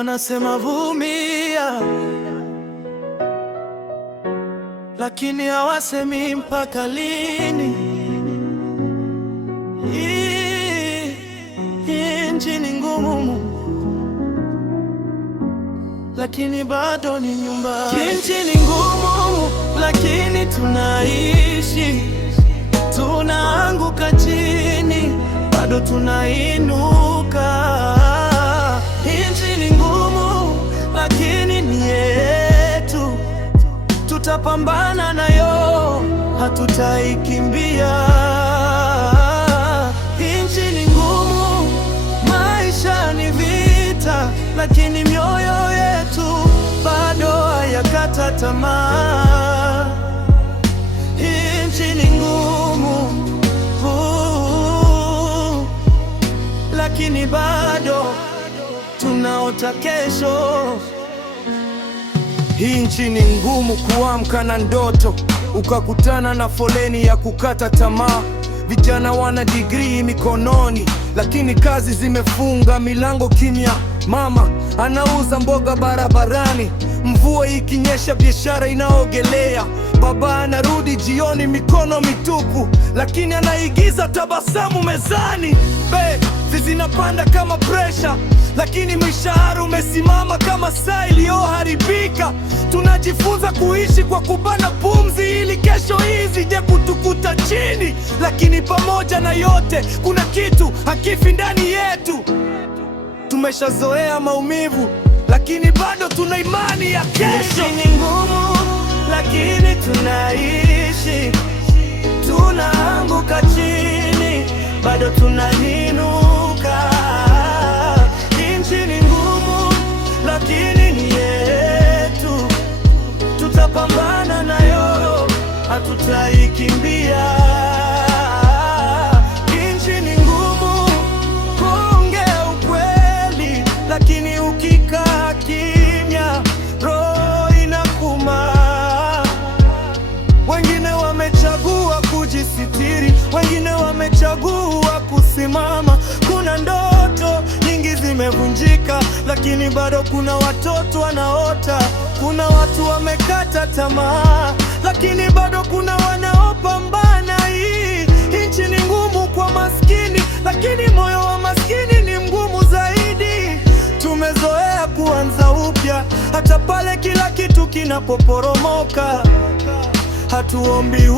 wanasema vumilia, lakini hawasemi mpaka lini. Hii nchi ni ngumu, lakini bado ni nyumba. Nchi ni ngumu, lakini tunaishi. Tunaanguka chini, bado tunainuka. Nchi ni ngumu, lakini ni yetu. Tutapambana nayo, hatutaikimbia. Nchi ni ngumu, maisha ni vita, lakini mioyo yetu bado hayakata tamaa. Nchi ni ngumu, lakini bado tunaota kesho. Hii nchi ni ngumu, kuamka na ndoto ukakutana na foleni ya kukata tamaa. Vijana wana degree mikononi, lakini kazi zimefunga milango kimya. Mama anauza mboga barabarani, mvua ikinyesha biashara inaogelea. Baba anarudi jioni mikono mitupu, lakini anaigiza tabasamu mezani. Zinapanda kama pressure, lakini mshahara umesimama kama saa iliyoharibika. Tunajifunza kuishi kwa kubana pumzi, ili kesho hizi je kutukuta chini. Lakini pamoja na yote, kuna kitu hakifi ndani yetu. Tumeshazoea maumivu, lakini bado tuna imani ya kesho. Ni ngumu, lakini tunaishi. Tunaanguka chini, bado tunainuka. Nchi ni ngumu, lakini ni yetu. Tutapambana nayo, hatutaikimbia. Nchi ni ngumu, ongea ukweli, lakini ukikaa kimya, roho inakuuma. Wengine wamechagua kujisitiri, wengine wamechagua kusimama. Kuna ndoto nyingi zimevunjika, lakini bado kuna watoto wanaota. Kuna watu wamekata tamaa, lakini bado kuna wanaopambana. Hii nchi ni ngumu kwa maskini, lakini moyo wa maskini ni mgumu zaidi. Tumezoea kuanza upya, hata pale kila kitu kinapoporomoka. Hatuombi